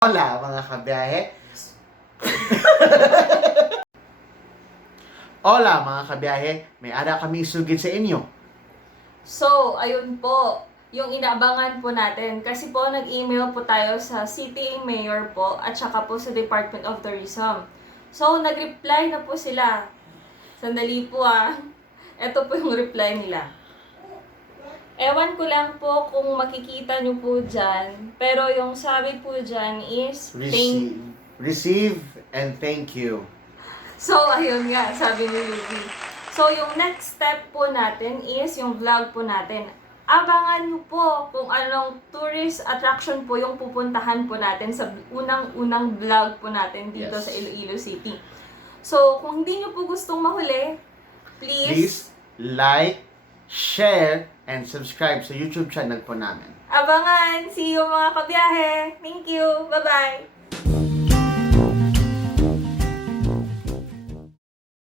Hola mga kabiyahe. Hola mga kabiyahe, may ara kami sugid sa inyo. So, ayun po, yung inaabangan po natin. Kasi po, nag-email po tayo sa City Mayor po at saka po sa Department of Tourism. So, nag-reply na po sila. Sandali po ah. Ito po yung reply nila. Ewan ko lang po kung makikita nyo po dyan. Pero yung sabi po dyan is, Receive and thank you. So, ayun nga, sabi ni Luby. So, yung next step po natin is yung vlog po natin. Abangan nyo po kung anong tourist attraction po yung pupuntahan po natin sa unang-unang vlog po natin dito Yes. sa Iloilo City. So, kung hindi nyo po gustong mahuli, Please like, share, and subscribe sa YouTube channel po namin. abangan! See you mga kabiyahe! Thank you! Bye-bye!